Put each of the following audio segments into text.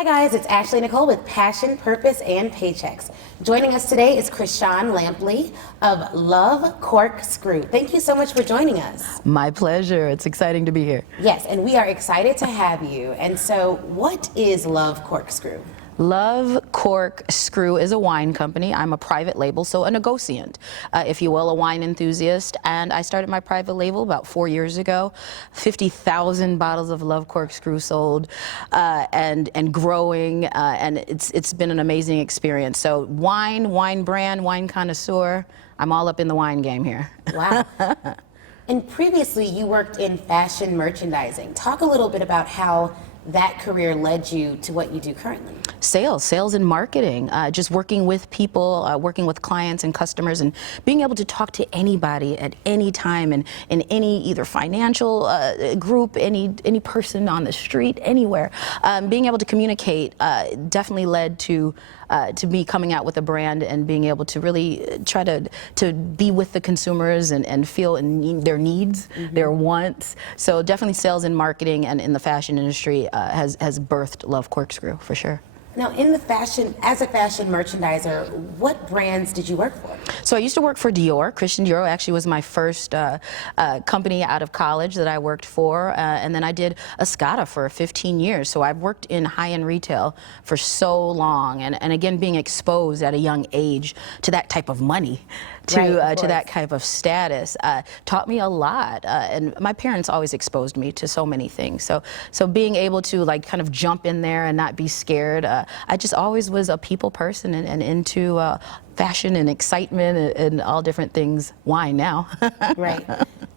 Hi guys, it's Ashley Nicole with Passion, Purpose, and Paychecks. Joining us today is Chrishon Lampley of Love Corkscrew. Thank you so much for joining us. My pleasure. It's exciting to be here. Yes, and we are excited to have you. And so, what is Love Corkscrew? Love Corkscrew is a wine company. I'm a private label, so a negociant, if you will, a wine enthusiast. And I started my private label about 4 years ago. 50,000 bottles of Love Corkscrew sold, and growing. And it's been an amazing experience. So wine brand, wine connoisseur. I'm all up in the wine game here. Wow. And previously, you worked in fashion merchandising. Talk a little bit about how that career led you to what you do currently. Sales and marketing, just working with people, working with clients and customers, and being able to talk to anybody at any time, and in any either financial group, any person on the street, anywhere. Being able to communicate definitely led to me coming out with a brand and being able to really try to be with the consumers and feel their needs, their wants. So definitely sales and marketing and in the fashion industry has birthed Love Corkscrew for sure. Now, as a fashion merchandiser, what brands did you work for? So I used to work for Dior. Christian Dior actually was my first company out of college that I worked for. And then I did Escada for 15 years. So I've worked in high-end retail for so long. And again, being exposed at a young age to that type of money, to that type of status, taught me a lot. And my parents always exposed me to so many things. So being able to like kind of jump in there and not be scared. I just always was a people person and into fashion and excitement and all different things. Wine now. Right.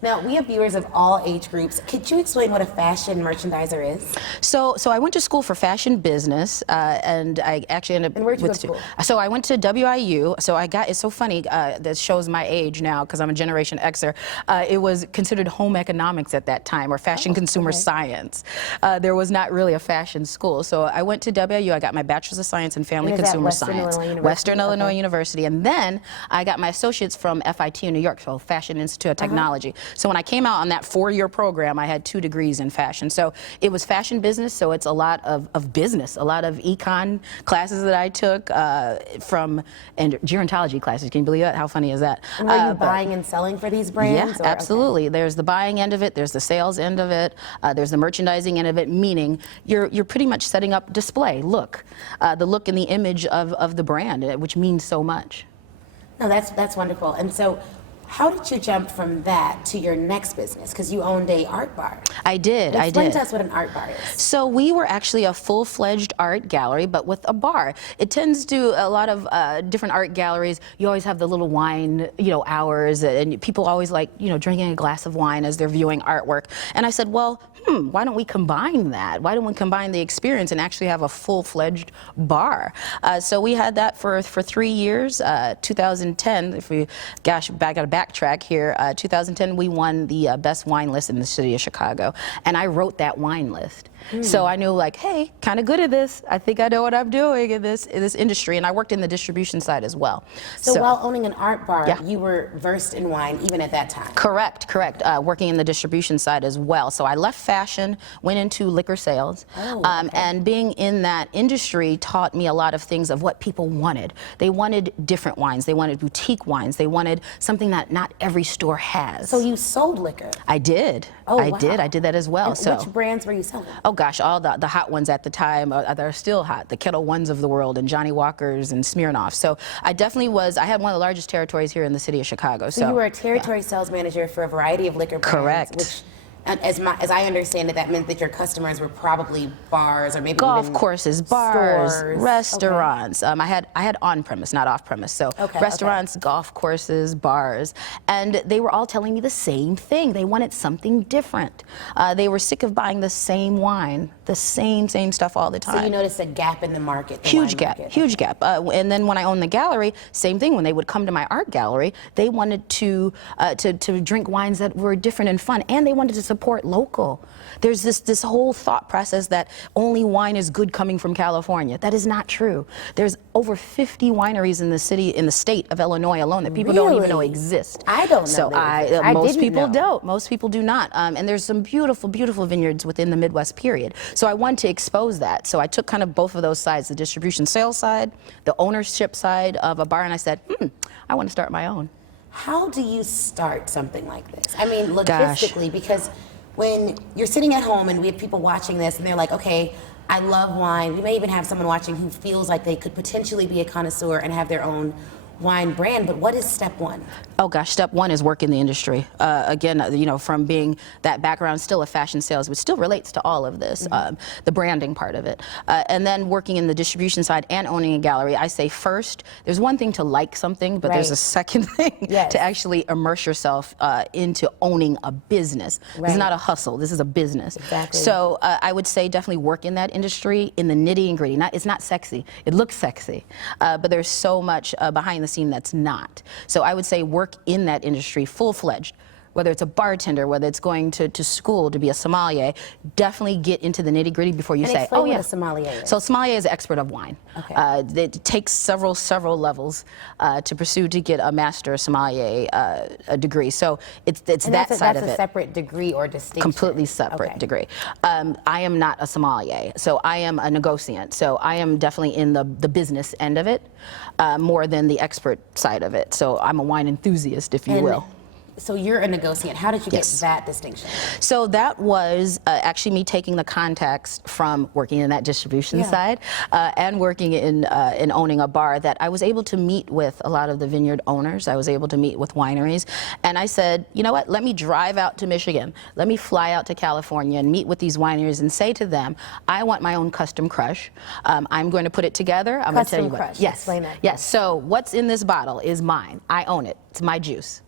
Now, we have viewers of all age groups. Could you explain what a fashion merchandiser is? So I went to school for fashion business, and I actually ended up. And where'd you go to school? So I went to WIU. So it's so funny, that shows my age now because I'm a Generation Xer. It was considered home economics at that time, or fashion consumer science. There was not really a fashion school. So I went to WIU. I got my Bachelor's of Science in Family Consumer Science. Western Illinois University. And then I got my associates from FIT in New York, so Fashion Institute of Technology. So when I came out on that 4-year program, I had 2 degrees in fashion. So it was fashion business, so it's a lot of business, a lot of econ classes that I took and gerontology classes. Can you believe that? How funny is that? And were you buying and selling for these brands? Yeah, absolutely. There's the buying end of it, there's the sales end of it, there's the merchandising end of it, meaning you're pretty much setting up display, the look and the image of the brand, which means so much. No, that's wonderful. And so, how did you jump from that to your next business? Because you owned a art bar. I did. Explain to us what an art bar is. So we were actually a full-fledged art gallery, but with a bar. It tends to, a lot of different art galleries, you always have the little wine, hours, and people always like, drinking a glass of wine as they're viewing artwork. And I said, well, why don't we combine that? Why don't we combine the experience and actually have a full-fledged bar? So we had that for 3 years. 2010, I got to backtrack here. 2010, we won the best wine list in the city of Chicago, and I wrote that wine list. So I knew, like, hey, kind of good at this. I think I know what I'm doing in this industry, and I worked in the distribution side as well. So while owning an art bar, you were versed in wine even at that time. Correct. Working in the distribution side as well. So I left fashion, went into liquor sales, and being in that industry taught me a lot of things of what people wanted. They wanted different wines. They wanted boutique wines. They wanted something that not every store has. So you sold liquor? I did. I did that as well. And which brands were you selling? Oh gosh, all the hot ones at the time that are still hot, the Kettle Ones of the world, and Johnny Walkers and Smirnoff. So I definitely I had one of the largest territories here in the city of Chicago. So you were a territory sales manager for a variety of liquor brands. Correct. Which, as I understand it, that meant that your customers were probably bars or maybe golf even courses, bars, stores. restaurants. I had on-premise, not off-premise. So restaurants, golf courses, bars, and they were all telling me the same thing. They wanted something different. They were sick of buying the same wine, the same stuff all the time. So you noticed a gap in the market. Huge gap. And then when I owned the gallery, same thing. When they would come to my art gallery, they wanted to drink wines that were different and fun, and they wanted to support local. There's this whole thought process that only wine is good coming from California. That is not true. There's over 50 wineries in the state of Illinois alone that people don't even know exist. I don't know. So most people don't. Most people do not. And there's some beautiful, beautiful vineyards within the Midwest, period. So I wanted to expose that. So I took kind of both of those sides, the distribution sales side, the ownership side of a bar, and I said, I want to start my own. How do you start something like this? I mean, logistically, because when you're sitting at home and we have people watching this and they're like, okay, I love wine. We may even have someone watching who feels like they could potentially be a connoisseur and have their own wine brand, but what is step one? Oh gosh, step one is work in the industry. Again, from being that background, still a fashion sales, which still relates to all of this, the branding part of it. And then working in the distribution side and owning a gallery, I say first, there's one thing to like something, but there's a second thing to actually immerse yourself into owning a business. This is not a hustle, this is a business. Exactly. So I would say definitely work in that industry, in the nitty and gritty. It's not sexy, it looks sexy, but there's so much behind the scene that's not. So I would say work in that industry full-fledged. Whether it's a bartender, whether it's going to school to be a sommelier, definitely get into the nitty-gritty before you say, what a sommelier is. So sommelier is an expert of wine. Okay. It takes several levels to pursue to get a master sommelier a degree. So it's that side of it. That's a separate degree or distinction? Completely separate degree. I am not a sommelier, so I am a negociant. So I am definitely in the business end of it more than the expert side of it. So I'm a wine enthusiast, if you will. So you're a negociant. How did you get that distinction? So that was actually me taking the contacts from working in that distribution side and working in owning a bar, that I was able to meet with a lot of the vineyard owners. I was able to meet with wineries. And I said, you know what, let me drive out to Michigan. Let me fly out to California and meet with these wineries and say to them, I want my own custom crush. I'm going to put it together. I'm going to tell you what. Custom crush. Yes. Explain that. Yes. So what's in this bottle is mine. I own it. It's my juice.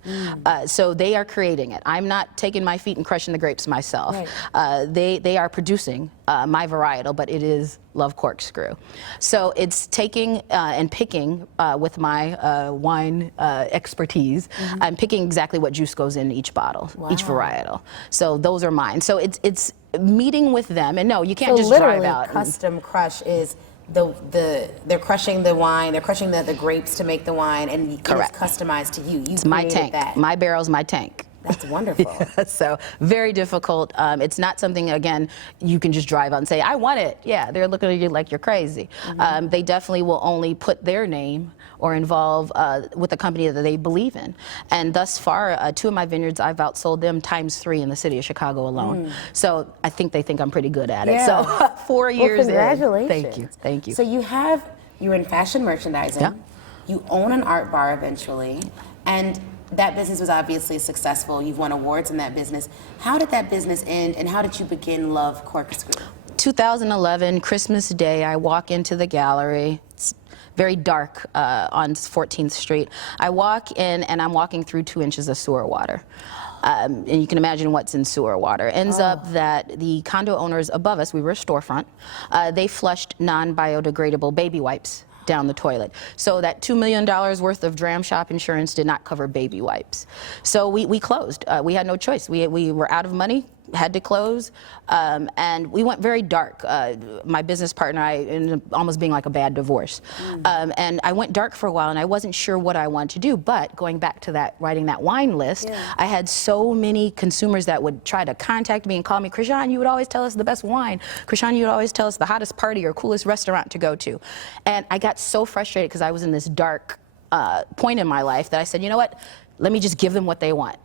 So they are creating it. I'm not taking my feet and crushing the grapes myself. They are producing my varietal, but it is Love Corkscrew. So it's taking and picking with my wine expertise. I'm picking exactly what juice goes in each bottle, each varietal. So those are mine. So it's meeting with them, and no, you can't just drive out. Custom crush is they're crushing the wine, they're crushing the grapes to make the wine, and it's customized to you. It's my tank. My barrel's my tank. That's wonderful. So very difficult. It's not something, again, you can just drive out and say, I want it. Yeah, they're looking at you like you're crazy. They definitely will only put their name or involve with a company that they believe in. And thus far, 2 of my vineyards, I've outsold them ×3 in the city of Chicago alone. So I think they think I'm pretty good at it. So 4 years in. Congratulations. Thank you. Thank you. So you're in fashion merchandising. Yeah. You own an art bar eventually, and that business was obviously successful. You've won awards in that business. How did that business end, and how did you begin Love Corkscrew? 2011, Christmas Day, I walk into the gallery. It's very dark on 14th Street. I walk in, and I'm walking through 2 inches of sewer water. And you can imagine what's in sewer water. Ends up that the condo owners above us, we were a storefront, they flushed non-biodegradable baby wipes down the toilet. So that $2 million worth of dram shop insurance did not cover baby wipes. So we closed. We had no choice. We were out of money, had to close, and we went very dark. My business partner and I ended up almost being like a bad divorce. And I went dark for a while, and I wasn't sure what I wanted to do. But going back to that, writing that wine list, I had so many consumers that would try to contact me and call me, Chrishon, you would always tell us the best wine. Chrishon, you would always tell us the hottest party or coolest restaurant to go to. And I got so frustrated because I was in this dark point in my life that I said, you know what, let me just give them what they want.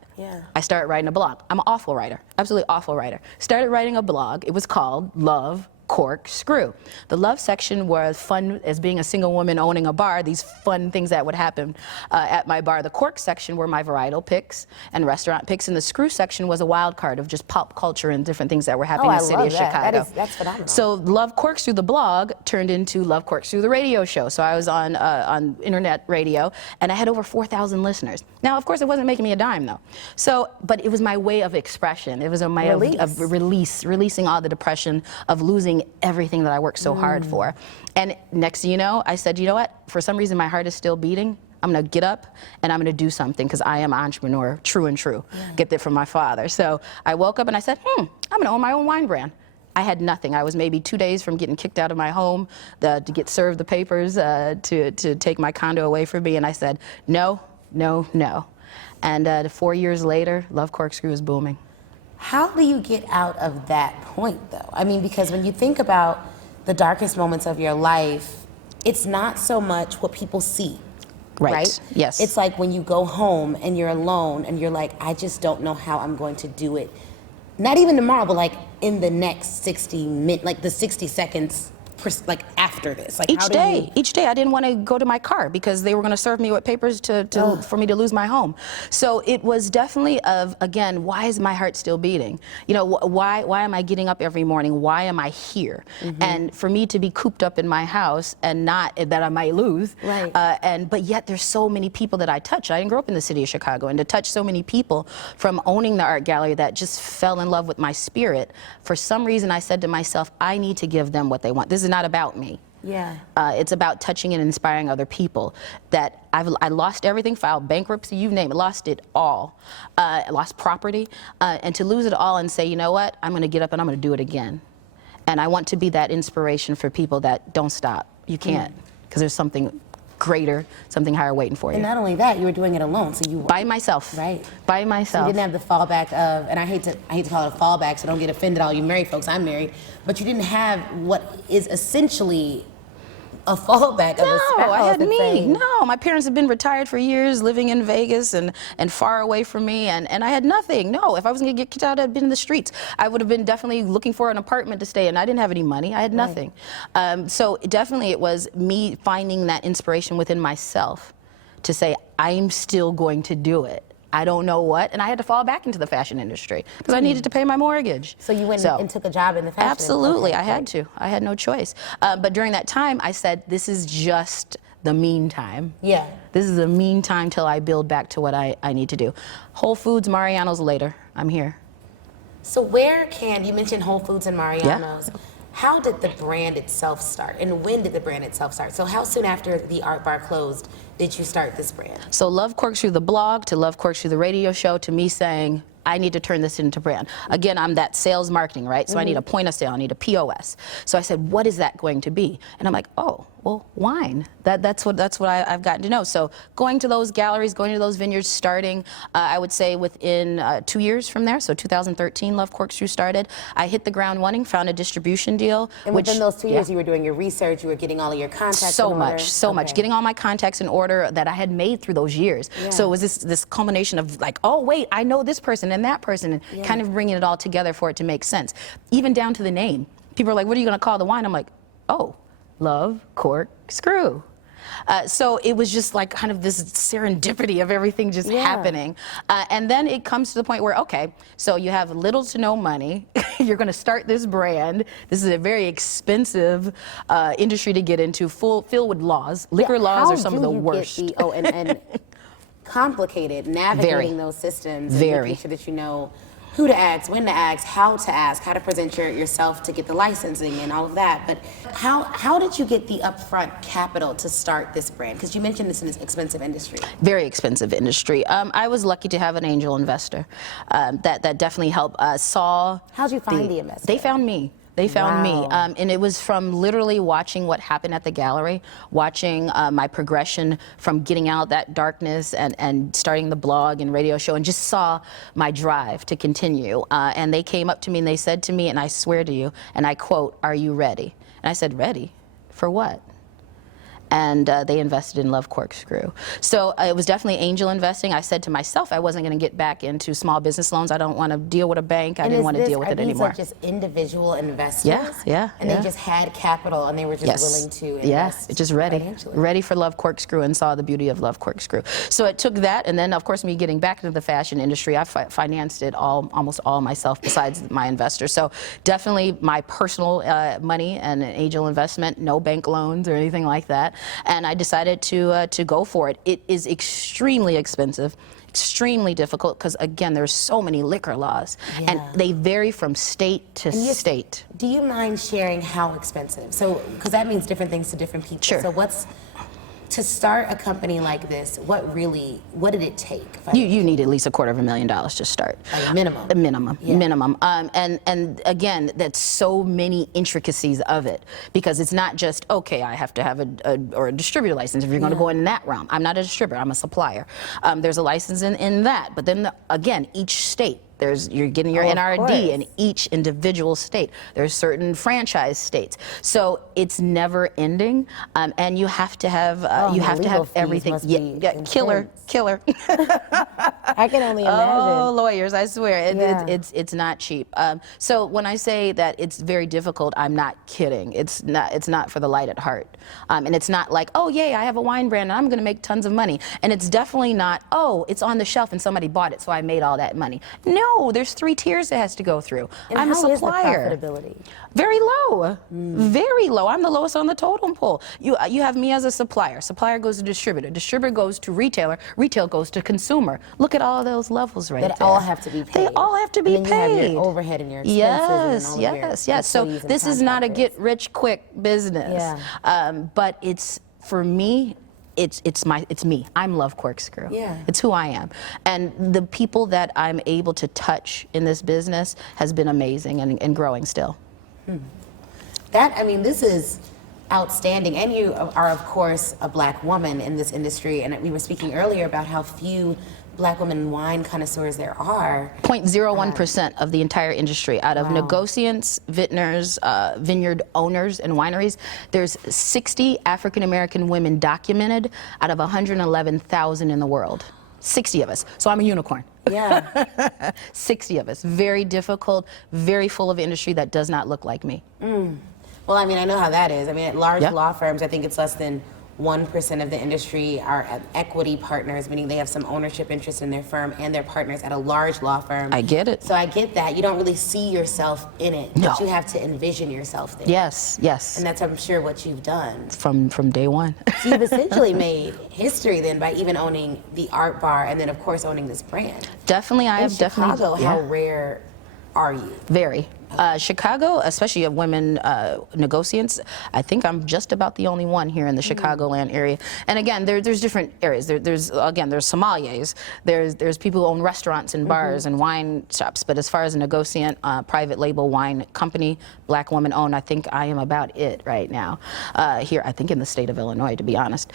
I started writing a blog. I'm an awful writer, absolutely awful writer. Started writing a blog. It was called Love Corkscrew. The love section was fun as being a single woman owning a bar, these fun things that would happen at my bar. The cork section were my varietal picks and restaurant picks, and the screw section was a wild card of just pop culture and different things that were happening in the city of Chicago. That's phenomenal. So Love Corkscrew, the blog, turned into Love Corkscrew, the radio show. So I was on internet radio, and I had over 4,000 listeners. Now, of course, it wasn't making me a dime, though. So, but it was my way of expression. It was a way of releasing all the depression of losing everything that I worked so hard for. And next thing you know, I said, you know what? For some reason, my heart is still beating. I'm gonna get up and I'm gonna do something because I am an entrepreneur, true and true. Get that from my father. So I woke up and I said, I'm gonna own my own wine brand. I had nothing. I was maybe 2 days from getting kicked out of my home to get served the papers to take my condo away from me. And I said, no, no, no. And 4 years later, Love Corkscrew is booming. How do you get out of that point, though? I mean, because when you think about the darkest moments of your life, it's not so much what people see, right? Yes. It's like when you go home and you're alone and you're like, I just don't know how I'm going to do it. Not even tomorrow, but like in the next 60 minutes, like the 60 seconds, like after this. Like each day I didn't want to go to my car because they were going to serve me with papers for me to lose my home. So it was definitely again, why is my heart still beating? You know, why am I getting up every morning? Why am I here? And for me to be cooped up in my house and not that I might lose. Right. But yet there's so many people that I touch. I didn't grow up in the city of Chicago, and to touch so many people from owning the art gallery that just fell in love with my spirit, for some reason I said to myself, I need to give them what they want. This is not about me. Yeah. It's about touching and inspiring other people. That I lost everything, filed bankruptcy, you name it, lost it all. I lost property, and to lose it all and say, you know what, I'm going to get up and I'm going to do it again. And I want to be that inspiration for people that don't stop. You can't, because there's something greater, something higher waiting for you. And not only that, you were doing it alone, so you by myself. Right. By myself. So you didn't have the fallback of, and I hate to call it a fallback, so don't get offended, all you married folks. I'm married, but you didn't have what is essentially a fallback of a spouse. No, I had me. No, my parents had been retired for years, living in Vegas and far away from me, and I had nothing. No, if I was going to get kicked out, I'd been in the streets. I would have been definitely looking for an apartment to stay in. I didn't have any money. I had nothing. So definitely it was me finding that inspiration within myself to say, I'm still going to do it. I don't know what, and I had to fall back into the fashion industry because I needed to pay my mortgage. So you went and took a job in the fashion industry? Absolutely, I had to. I had no choice. But during that time, I said, this is just the meantime. Yeah. This is the meantime till I build back to what I need to do. Whole Foods, Mariano's later. I'm here. So you mentioned Whole Foods and Mariano's. Yeah. How did the brand itself start, and when did the brand itself start? So how soon after the art bar closed did you start this brand? So Love Corkscrew, the blog, to Love Corkscrew, the radio show, to me saying, I need to turn this into brand. Again, I'm that sales marketing, right? So I need a point of sale, I need a POS. So I said, what is that going to be? And I'm like, oh, well, wine. That's what I've gotten to know. So going to those galleries, going to those vineyards, starting, I would say within 2 years from there, so 2013, Love Corkscrew started. I hit the ground running, found a distribution deal. And within those 2 years, you were doing your research, you were getting all of your contacts in order? So much. Getting all my contacts in order that I had made through those years. Yeah. So it was this culmination of like, oh, wait, I know this person and that person, and kind of bringing it all together for it to make sense. Even down to the name. People are like, what are you going to call the wine? I'm like, oh, Love Corkscrew. So it was just like kind of this serendipity of everything just happening. And then it comes to the point where, okay, so you have little to no money. You're going to start this brand. This is a very expensive industry to get into, filled with laws. Liquor laws are some of the worst. And complicated navigating those systems and making sure that you know who to ask, when to ask, how to present yourself to get the licensing and all of that. But how did you get the upfront capital to start this brand? Because you mentioned this is an expensive industry. Very expensive industry. I was lucky to have an angel investor that definitely helped. How'd you find the investor? They found me. They found me, and it was from literally watching what happened at the gallery, watching my progression from getting out that darkness and starting the blog and radio show, and just saw my drive to continue. And they came up to me and they said to me, and I swear to you, and I quote, "Are you ready?" And I said, "Ready? For what?" And they invested in Love Corkscrew. So it was definitely angel investing. I said to myself, I wasn't going to get back into small business loans. I don't want to deal with a bank. I didn't want to deal with it anymore. Are these like just individual investors? Yeah. And they just had capital and they were just willing to invest. Yeah, just ready for Love Corkscrew, and saw the beauty of Love Corkscrew. So it took that, and then of course me getting back into the fashion industry, I financed it almost all myself besides my investors. So definitely my personal money and an angel investment, no bank loans or anything like that. And I decided to go for it. It is extremely expensive, extremely difficult, because again, there's so many liquor laws, and they vary from state to state. Do you mind sharing how expensive? So, because that means different things to different people. Sure. So to start a company like this, what did it take? You need at least $250,000 to start. Like minimum. A minimum, Yeah. minimum. And again, that's so many intricacies of it, because it's not just, okay, I have to have a distributor license if you're going to go in that realm. I'm not a distributor, I'm a supplier. There's a license in that, but then again, each state, you're getting your NRD in each individual state. There's certain franchise states, so it's never ending, and you have to have everything. Killer. I can only imagine. Oh, lawyers! I swear, it's not cheap. So when I say that it's very difficult, I'm not kidding. It's not for the light at heart, and it's not like, oh yay, I have a wine brand and I'm going to make tons of money. And it's definitely not, oh, it's on the shelf and somebody bought it, so I made all that money. No, there's 3 tiers it has to go through. And I'm a supplier. How is the profitability? Very low, very low. I'm the lowest on the totem pole. You have me as a supplier. Supplier goes to distributor. Distributor goes to retailer. Retail goes to consumer. Look at all those levels right there. They all have to be paid. They all have to be and then paid. You have your overhead and your expenses. Yes. So this is not a get rich quick business. Yeah. But for me. It's me. I'm Love Corkscrew. Yeah. It's who I am. And the people that I'm able to touch in this business has been amazing and growing still. This is outstanding. And you are, of course, a Black woman in this industry. And we were speaking earlier about how few Black women wine connoisseurs there are. 0.01% of the entire industry. Out of negociants, vintners, vineyard owners, and wineries, there's 60 African American women documented out of 111,000 in the world. 60 of us. So I'm a unicorn. Yeah. 60 of us. Very difficult, very full of industry that does not look like me. Well, I know how that is. At large law firms, I think it's less than 1% of the industry are equity partners, meaning they have some ownership interest in their firm and they're partners at a large law firm. I get it. So I get that. You don't really see yourself in it, but you have to envision yourself there. Yes. And that's, I'm sure, what you've done. From day one. So you've essentially made history then by even owning the art bar and then, of course, owning this brand. Definitely, in Chicago, how rare are you? Very. Chicago, especially of women negociants, I think I'm just about the only one here in the Chicagoland area. And again, there's different areas. There's sommeliers. There's people who own restaurants and bars and wine shops. But as far as a negociant, private label wine company, Black woman owned, I think I am about it right now here. I think in the state of Illinois, to be honest.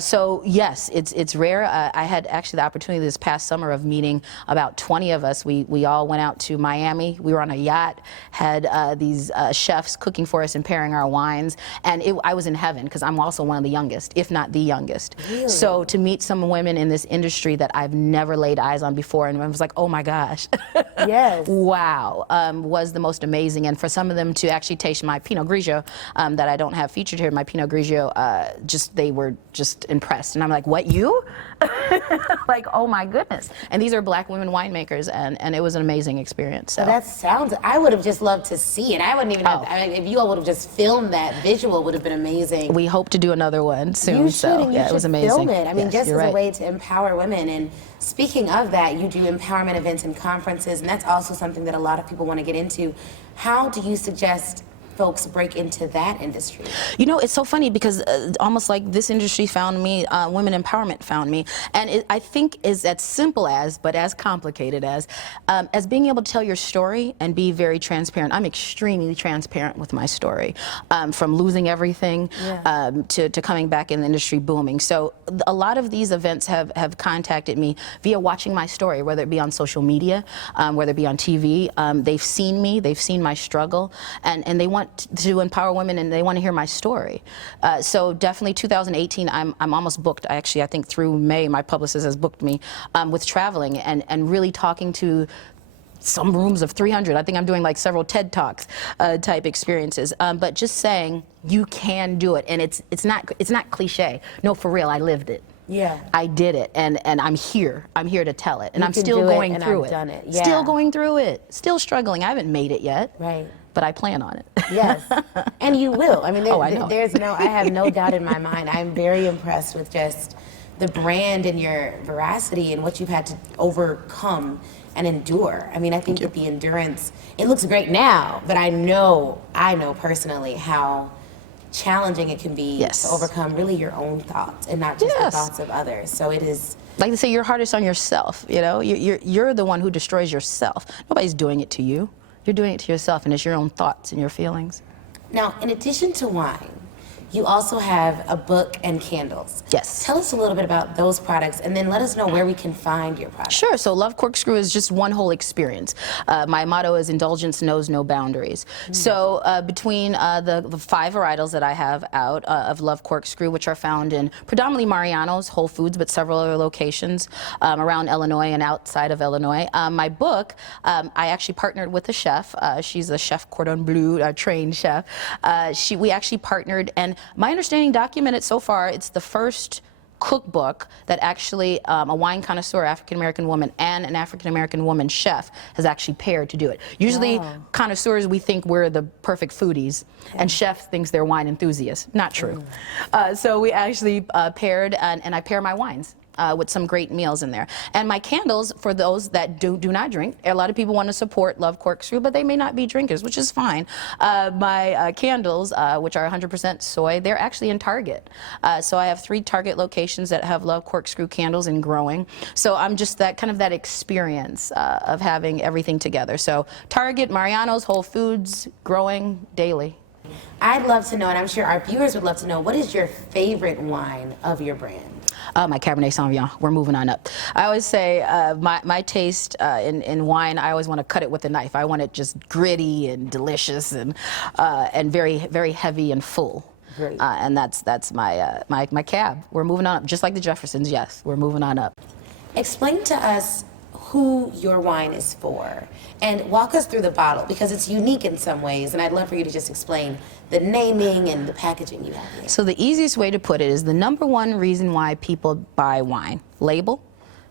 So yes, it's rare. I had actually the opportunity this past summer of meeting about 20 of us. We all went out to Miami. We were on a yacht. Had these chefs cooking for us and pairing our wines, and I was in heaven because I'm also one of the youngest, if not the youngest. Really? So to meet some women in this industry that I've never laid eyes on before, and I was like, oh my gosh, yes, wow, was the most amazing. And for some of them to actually taste my Pinot Grigio that I don't have featured here, my Pinot Grigio, they were just impressed, and I'm like, what, you? Like, oh my goodness. And these are Black women winemakers, and it was an amazing experience. So that sounds, I would have just loved to see it. I wouldn't even have, if you all would have just filmed that visual, would have been amazing. We hope to do another one soon. You should, and it was amazing. Film it. Yes, just as a way to empower women. And speaking of that, you do empowerment events and conferences, and that's also something that a lot of people want to get into. How do you suggest folks break into that industry? It's so funny because almost like this industry found me, women empowerment found me, and I think is as simple as, but as complicated as being able to tell your story and be very transparent. I'm extremely transparent with my story, from losing everything to coming back in the industry booming. So a lot of these events have contacted me via watching my story, whether it be on social media, whether it be on TV. They've seen me, they've seen my struggle, and they want to empower women, and they want to hear my story. So definitely 2018, I'm almost booked. I think through May, my publicist has booked me with traveling and really talking to some rooms of 300. I think I'm doing like several TED Talks type experiences. But just saying you can do it, and it's not cliche. No, for real, I lived it. Yeah. I did it, and I'm here. I'm here to tell it, and I'm still going through it. Done it. Yeah. Still going through it. Still struggling. I haven't made it yet. Right. But I plan on it. Yes, and you will. I know. I have no doubt in my mind. I'm very impressed with just the brand and your veracity and what you've had to overcome and endure. I think that the endurance, it looks great now, but I know personally how challenging it can be to overcome really your own thoughts and not just the thoughts of others. So it is. Like they say, you're hardest on yourself. You know, you're the one who destroys yourself. Nobody's doing it to you. You're doing it to yourself, and it's your own thoughts and your feelings. Now, in addition to wine, you also have a book and candles. Yes. Tell us a little bit about those products, and then let us know where we can find your products. Sure. So Love Corkscrew is just one whole experience. My motto is indulgence knows no boundaries. So between the 5 varietals that I have out of Love Corkscrew, which are found in predominantly Mariano's, Whole Foods, but several other locations around Illinois and outside of Illinois. My book, I actually partnered with a chef. She's a chef cordon bleu, a trained chef. We actually partnered, and my understanding, documented so far, it's the first cookbook that actually a wine connoisseur, African-American woman, and an African-American woman chef has actually paired to do it. Usually connoisseurs, we think we're the perfect foodies, and chefs thinks they're wine enthusiasts. Not true. So we actually paired, and I pair my wines with some great meals in there. And my candles, for those that do not drink, a lot of people want to support Love Corkscrew, but they may not be drinkers, which is fine. My candles, which are 100% soy, they're actually in Target. So I have 3 Target locations that have Love Corkscrew candles and growing. So I'm just that kind of that experience of having everything together. So Target, Mariano's, Whole Foods, growing daily. I'd love to know, and I'm sure our viewers would love to know, what is your favorite wine of your brand? My Cabernet Sauvignon. We're moving on up. I always say my taste in wine, I always want to cut it with a knife. I want it just gritty and delicious and very, very heavy and full. And that's my cab. We're moving on up, just like the Jeffersons. Yes, we're moving on up. Explain to us who your wine is for, and walk us through the bottle, because it's unique in some ways, and I'd love for you to just explain the naming and the packaging you have here. So the easiest way to put it is the #1 reason why people buy wine: label.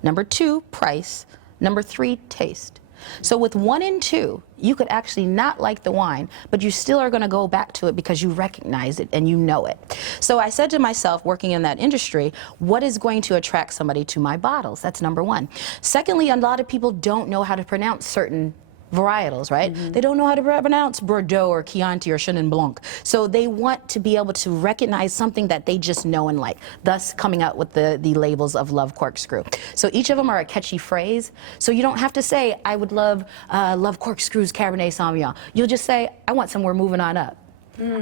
#2, price. #3, taste. So with 1 and 2, you could actually not like the wine, but you still are going to go back to it because you recognize it and you know it. So I said to myself, working in that industry, what is going to attract somebody to my bottles? That's #1. Secondly, a lot of people don't know how to pronounce certain varietals, right? They don't know how to pronounce Bordeaux or Chianti or Chenin Blanc. So they want to be able to recognize something that they just know and like, thus coming out with the labels of Love Corkscrew. So each of them are a catchy phrase. So you don't have to say, I would love Love Corkscrew's Cabernet Sauvignon. You'll just say, I want some We're Moving On Up.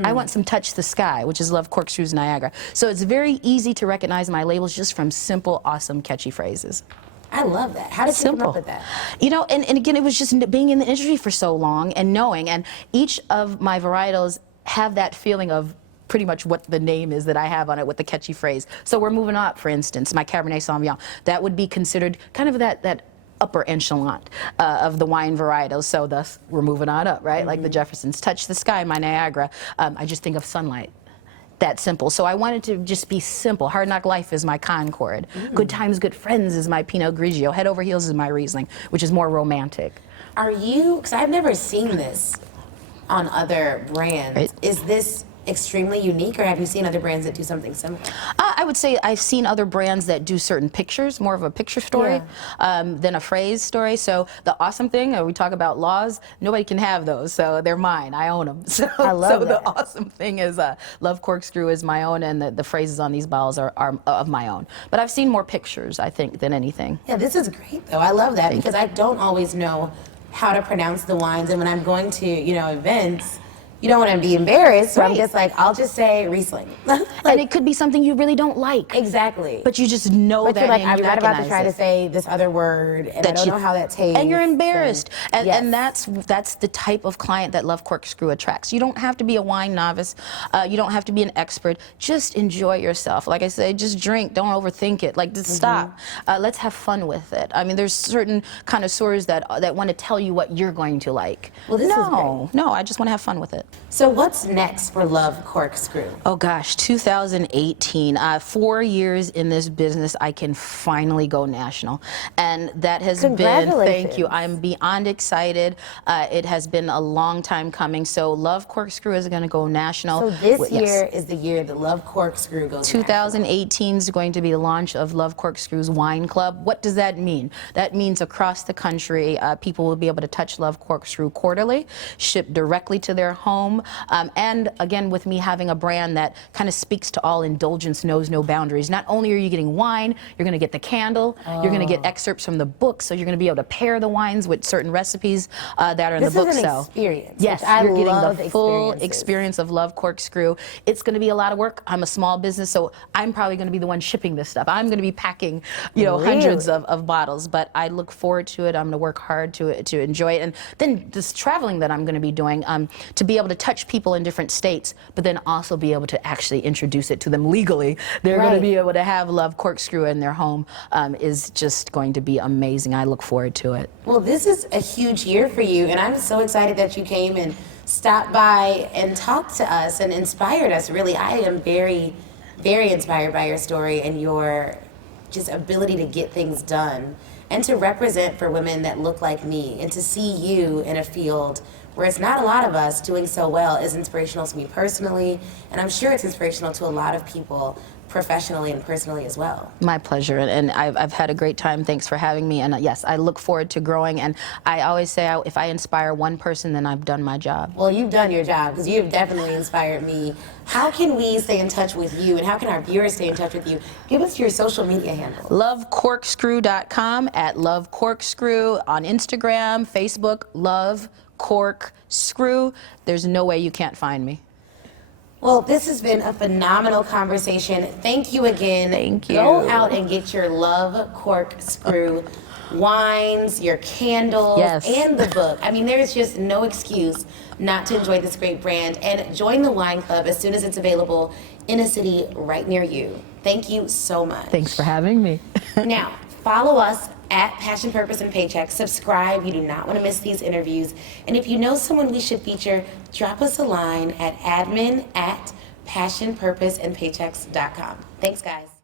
I want some Touch the Sky, which is Love Corkscrew's Niagara. So it's very easy to recognize my labels just from simple, awesome, catchy phrases. I love that. How did you come up with that? You know, and again, it was just being in the industry for so long and knowing, and each of my varietals have that feeling of pretty much what the name is that I have on it with the catchy phrase. So We're Moving Up, for instance, my Cabernet Sauvignon, that would be considered kind of that upper echelon of the wine varietals. So thus, we're moving on up, right? Like the Jeffersons. Touch the Sky, my Niagara. I just think of sunlight. That simple. So I wanted to just be simple. Hard Knock Life is my Concord. Good Times, Good Friends is my Pinot Grigio. Head Over Heels is my Riesling, which is more romantic. Are you, because I've never seen this on other brands, is this extremely unique, or have you seen other brands that do something similar? I would say I've seen other brands that do certain pictures, more of a picture story than a phrase story. So the awesome thing, we talk about laws, nobody can have those, so they're mine. I own them. So, I love that. The awesome thing is Love Corkscrew is my own, and the phrases on these bottles are of my own. But I've seen more pictures, I think, than anything. Yeah, this is great, though. I love that because I don't always know how to pronounce the wines, and when I'm going to, events, you don't want to be embarrassed, so I'm just like, I'll just say Riesling. And it could be something you really don't like. Exactly. But you just know that. But you're like, I'm you not about to try it. to say this other word, and I don't know how that tastes. And you're embarrassed. And that's the type of client that Love Corkscrew attracts. You don't have to be a wine novice. You don't have to be an expert. Just enjoy yourself. Like I said, just drink. Don't overthink it. Like, just stop. Let's have fun with it. I mean, there's certain connoisseurs that want to tell you what you're going to like. Well, this is great. No, I just want to have fun with it. So what's next for Love Corkscrew? Oh gosh, 2018. 4 years in this business, I can finally go national, and that has been. Thank you. I'm beyond excited. It has been a long time coming. So Love Corkscrew is going to go national. So this year is the year that Love Corkscrew goes. 2018 is going to be the launch of Love Corkscrew's Wine Club. What does that mean? That means across the country, people will be able to touch Love Corkscrew quarterly, shipped directly to their home. home. And again, with me having a brand that kind of speaks to all, indulgence knows no boundaries. Not only are you getting wine, you're going to get the candle, you're going to get excerpts from the book, so you're going to be able to pair the wines with certain recipes that are in the book. This is an experience. Yes, you're getting the full experience of Love Corkscrew. It's going to be a lot of work. I'm a small business, so I'm probably going to be the one shipping this stuff. I'm going to be packing, hundreds of bottles, but I look forward to it. I'm going to work hard to enjoy it. And then this traveling that I'm going to be doing, to be able to touch people in different states, but then also be able to actually introduce it to them legally. They're going to be able to have Love Corkscrew in their home, is just going to be amazing. I look forward to it. Well, this is a huge year for you, and I'm so excited that you came and stopped by and talked to us and inspired us. Really, I am very, very inspired by your story and your just ability to get things done and to represent for women that look like me, and to see you in a field where it's not a lot of us doing so well is inspirational to me personally, and I'm sure it's inspirational to a lot of people professionally and personally as well. My pleasure, and I've had a great time. Thanks for having me, and yes, I look forward to growing, and I always say if I inspire one person, then I've done my job. Well, you've done your job, because you've definitely inspired me. How can we stay in touch with you, and how can our viewers stay in touch with you? Give us your social media handle. LoveCorkscrew.com, at Love Corkscrew, on Instagram, Facebook, Love Corkscrew. There's no way you can't find me. Well, this has been a phenomenal conversation. Thank you again. Thank you. Go out and get your Love Corkscrew wines, your candles, and the book. I mean, there's just no excuse not to enjoy this great brand. And join the wine club as soon as it's available in a city right near you. Thank you so much. Thanks for having me. Now, follow us at Passion, Purpose, and Paycheck. Subscribe. You do not want to miss these interviews. And if you know someone we should feature, drop us a line at admin@passionpurposeandpaychecks.com. Thanks, guys.